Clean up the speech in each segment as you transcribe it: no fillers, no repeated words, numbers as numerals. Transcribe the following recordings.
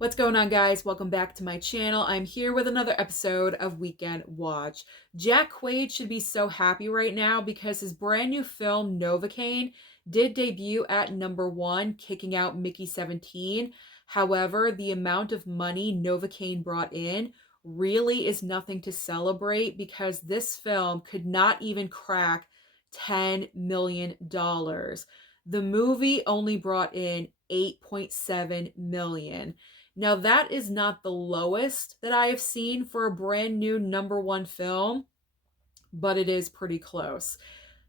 What's going on, guys? Welcome back to my channel. I'm here with another episode of Weekend Watch. Jack Quaid should be so happy right now because his brand new film, Novocaine, did debut at #1, kicking out Mickey 17. However, the amount of money Novocaine brought in really is nothing to celebrate because this film could not even crack $10 million. The movie only brought in 8.7 million. Now, that is not the lowest that I have seen for a brand new #1 film, but it is pretty close.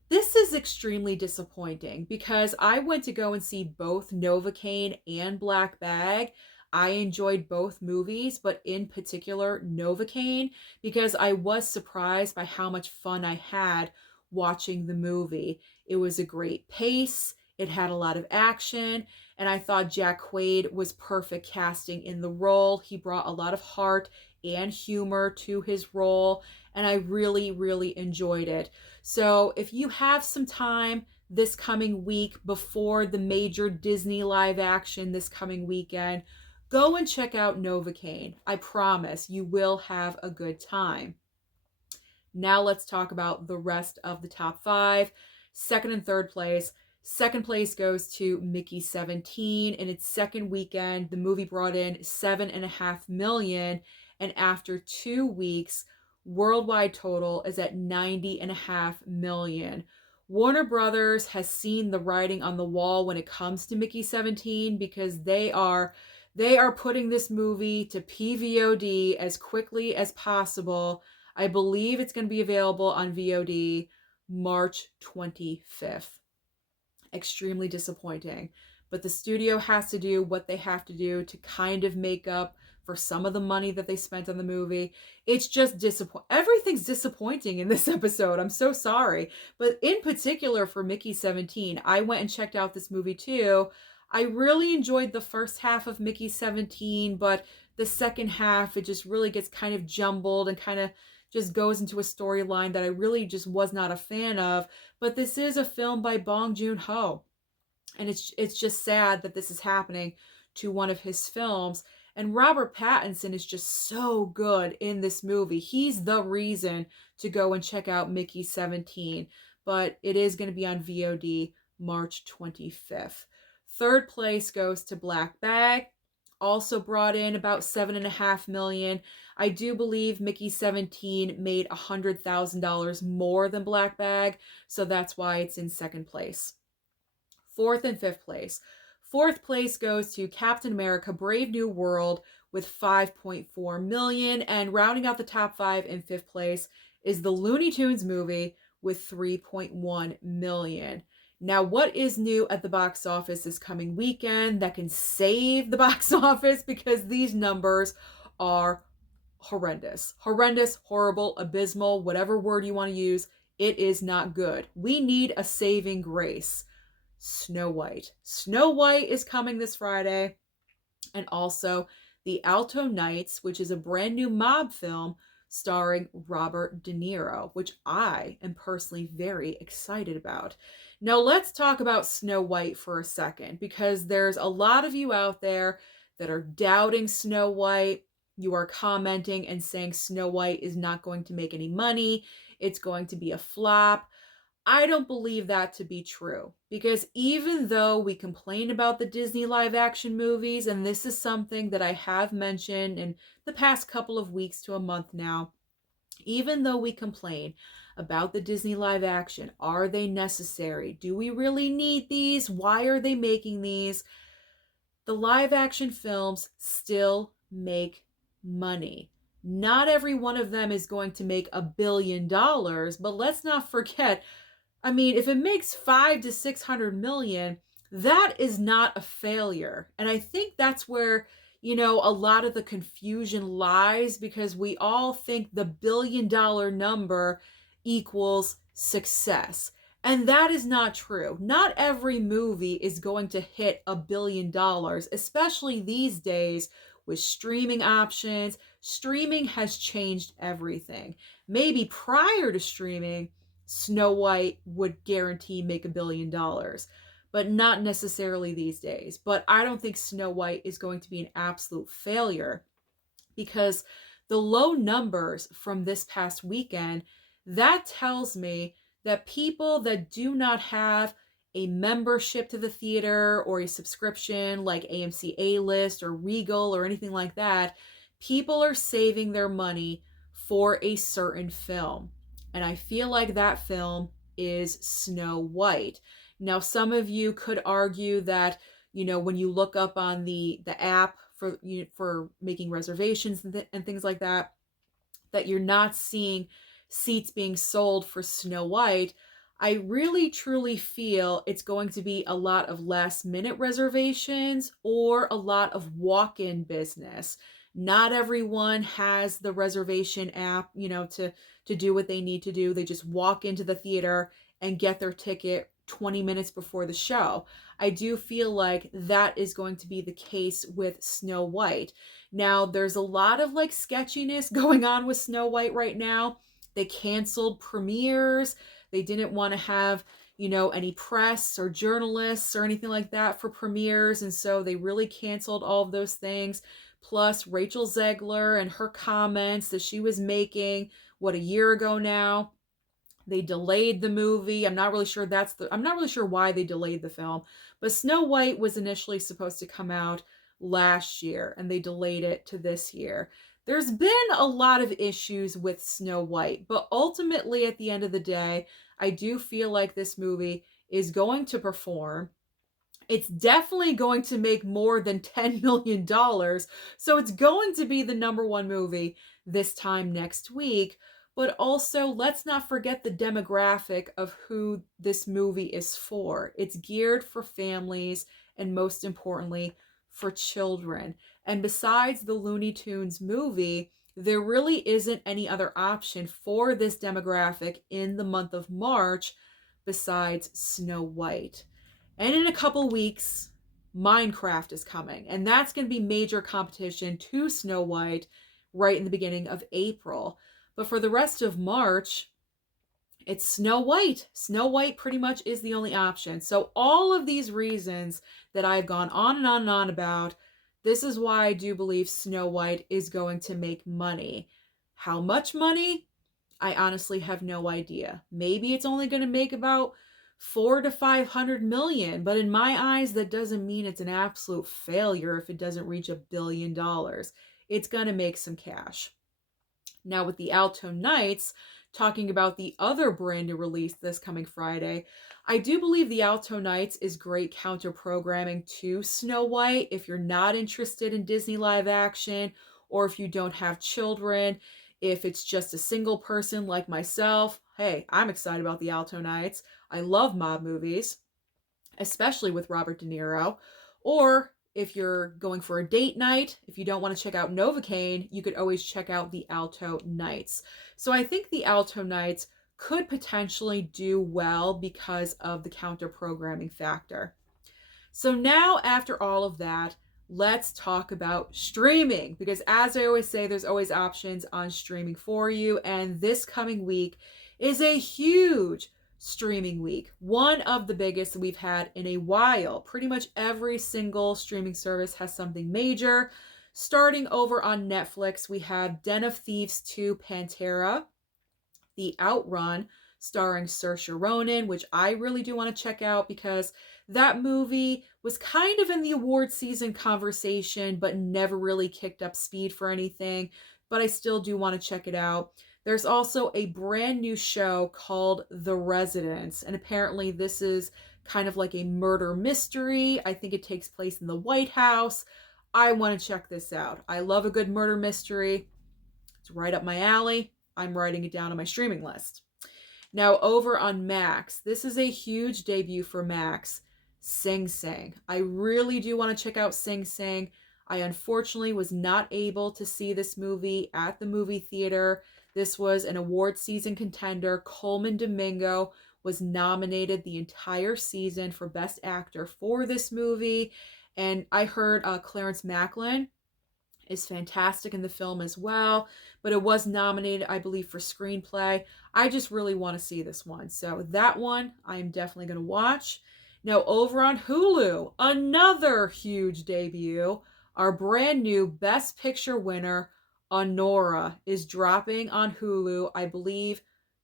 This is extremely disappointing because I went to go and see both Novocaine and Black Bag. I enjoyed both movies, but in particular Novocaine, because I was surprised by how much fun I had watching the movie. It was a great pace, it had a lot of action, and I thought Jack Quaid was perfect casting in the role. He brought a lot of heart and humor to his role, and I really, really enjoyed it. So if you have some time this coming week before the major Disney live action this coming weekend, go and check out Novocaine. I promise you will have a good time. Now let's talk about the rest of the top five. Second and third place. Second place goes to Mickey 17. In its second weekend, the movie brought in 7.5 million, and after 2 weeks, worldwide total is at 90.5 million. Warner Brothers has seen the writing on the wall when it comes to Mickey 17 because they are putting this movie to PVOD as quickly as possible. I believe it's going to be available on VOD March 25th. Extremely disappointing. But the studio has to do what they have to do to kind of make up for some of the money that they spent on the movie. It's just disappointing. Everything's disappointing in this episode. I'm so sorry. But in particular for Mickey 17, I went and checked out this movie too. I really enjoyed the first half of Mickey 17, but the second half, it just really gets kind of jumbled and kind of just goes into a storyline that I really just was not a fan of. But this is a film by Bong Joon-ho, and it's just sad that this is happening to one of his films. And Robert Pattinson is just so good in this movie. He's the reason to go and check out Mickey 17. But it is going to be on VOD March 25th. Third place goes to Black Bag. Also brought in about 7.5 million. I do believe Mickey 17 made $100,000 more than Black Bag, so that's why it's in second place. Fourth and fifth place. Fourth place goes to Captain America Brave New World with 5.4 million, and rounding out the top five in fifth place is the Looney Tunes movie with 3.1 million. Now, what is new at the box office this coming weekend that can save the box office? Because these numbers are horrendous. Horrendous, horrible, abysmal, whatever word you want to use. It is not good. We need a saving grace. Snow White. Snow White is coming this Friday. And also The Alto Knights, which is a brand new mob film starring Robert De Niro, which I am personally very excited about. Now let's talk about Snow White for a second, because there's a lot of you out there that are doubting Snow White. You are commenting and saying Snow White is not going to make any money. It's going to be a flop. I don't believe that to be true, because even though we complain about the Disney live action movies, and this is something that I have mentioned in the past couple of weeks to a month now, even though we complain about the Disney live action, are they necessary? Do we really need these? Why are they making these? The live action films still make money. Not every one of them is going to make $1 billion, but let's not forget, I mean, if it makes 5 to 600 million, that is not a failure. And I think that's where, a lot of the confusion lies, because we all think the $1 billion number equals success. And that is not true. Not every movie is going to hit $1 billion, especially these days with streaming options. Streaming has changed everything. Maybe prior to streaming, Snow White would guarantee make $1 billion. but not necessarily these days. But I don't think Snow White is going to be an absolute failure, because the low numbers from this past weekend, that tells me that people that do not have a membership to the theater or a subscription like AMC A-List or Regal or anything like that, people are saving their money for a certain film. And I feel like that film is Snow White. Now, some of you could argue that, when you look up on the app for making reservations and things like that, that you're not seeing seats being sold for Snow White. I really truly feel it's going to be a lot of last minute reservations or a lot of walk-in business. Not everyone has the reservation app, to do what they need to do. They just walk into the theater and get their ticket 20 minutes before the show. I do feel like that is going to be the case with Snow White. Now, there's a lot of like sketchiness going on with Snow White right now. They canceled premieres. They didn't want to have, any press or journalists or anything like that for premieres. And so they really canceled all of those things. Plus, Rachel Zegler and her comments that she was making, a year ago now. They delayed the movie. I'm not really sure why they delayed the film. But Snow White was initially supposed to come out last year, and they delayed it to this year. There's been a lot of issues with Snow White, but ultimately at the end of the day, I do feel like this movie is going to perform. It's definitely going to make more than $10 million. So it's going to be the number one movie this time next week. But also, let's not forget the demographic of who this movie is for. It's geared for families and, most importantly, for children. And besides the Looney Tunes movie, there really isn't any other option for this demographic in the month of March besides Snow White. And in a couple weeks, Minecraft is coming. And that's going to be major competition to Snow White right in the beginning of April. But for the rest of March, it's Snow White. Snow White pretty much is the only option. So all of these reasons that I've gone on and on and on about, this is why I do believe Snow White is going to make money. How much money? I honestly have no idea. Maybe it's only going to make about 400 to 500 million, but in my eyes, that doesn't mean it's an absolute failure if it doesn't reach $1 billion. It's going to make some cash. Now, with the Alto Nights, talking about the other brand new release this coming Friday, I do believe the Alto Nights is great counter programming to Snow White if you're not interested in Disney live action, or if you don't have children. If it's just a single person like myself, hey, I'm excited about the Alto Nights. I love mob movies, especially with Robert De Niro. Or if you're going for a date night, if you don't want to check out Novocaine, you could always check out the Alto Nights. So I think the Alto Nights could potentially do well because of the counter programming factor. So now, after all of that, let's talk about streaming, because as I always say, there's always options on streaming for you. And this coming week is a huge streaming week, one of the biggest that we've had in a while. Pretty much every single streaming service has something major. Starting over on Netflix, we have Den of Thieves 2 Pantera, The Outrun, starring Saoirse Ronan, which I really do want to check out because that movie was kind of in the award season conversation, but never really kicked up speed for anything. But I still do want to check it out. There's also a brand new show called The Residence, and apparently this is kind of like a murder mystery. I think it takes place in the White House. I want to check this out. I love a good murder mystery. It's right up my alley. I'm writing it down on my streaming list. Now, over on Max, this is a huge debut for Max, Sing Sing. I really do want to check out Sing Sing. I unfortunately was not able to see this movie at the movie theater. This was an award season contender. Coleman Domingo was nominated the entire season for Best Actor for this movie. And I heard Clarence Macklin is fantastic in the film as well, but it was nominated, I believe, for screenplay. I just really want to see this one. So that one I'm definitely going to watch. Now, over on Hulu, another huge debut. Our brand new Best Picture winner, Honora, is dropping on Hulu, I believe,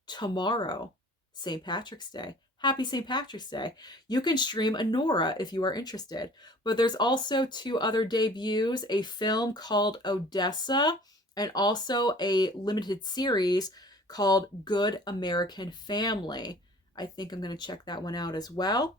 tomorrow, St. Patrick's Day. Happy St. Patrick's Day. You can stream Honora if you are interested. But there's also two other debuts, a film called Odessa and also a limited series called Good American Family. I think I'm going to check that one out as well.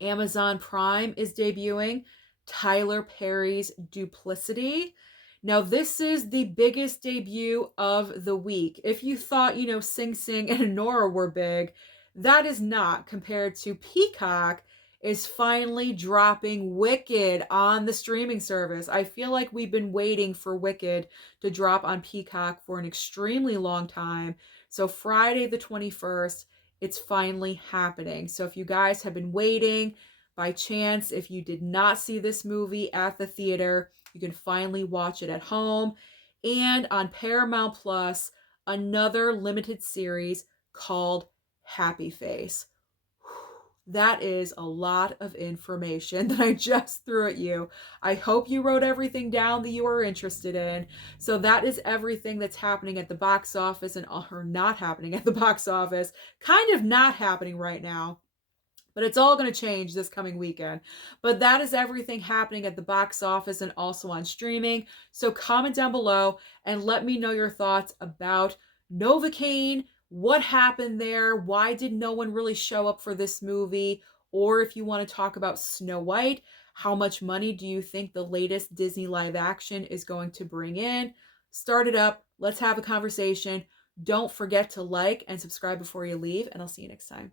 Amazon Prime is debuting Tyler Perry's Duplicity. Now, this is the biggest debut of the week. If you thought, Sing Sing and Nora were big, that is not, compared to Peacock is finally dropping Wicked on the streaming service. I feel like we've been waiting for Wicked to drop on Peacock for an extremely long time. So Friday the 21st, it's finally happening. So if you guys have been waiting, by chance, if you did not see this movie at the theater, you can finally watch it at home. And on Paramount Plus, another limited series called Happy Face. That is a lot of information that I just threw at you. I hope you wrote everything down that you are interested in. So that is everything that's happening at the box office and or not happening at the box office. Kind of not happening right now. But it's all going to change this coming weekend. But that is everything happening at the box office and also on streaming. So comment down below and let me know your thoughts about Novocaine. What happened there? Why did no one really show up for this movie? Or if you want to talk about Snow White, how much money do you think the latest Disney live action is going to bring in? Start it up. Let's have a conversation. Don't forget to like and subscribe before you leave, and I'll see you next time.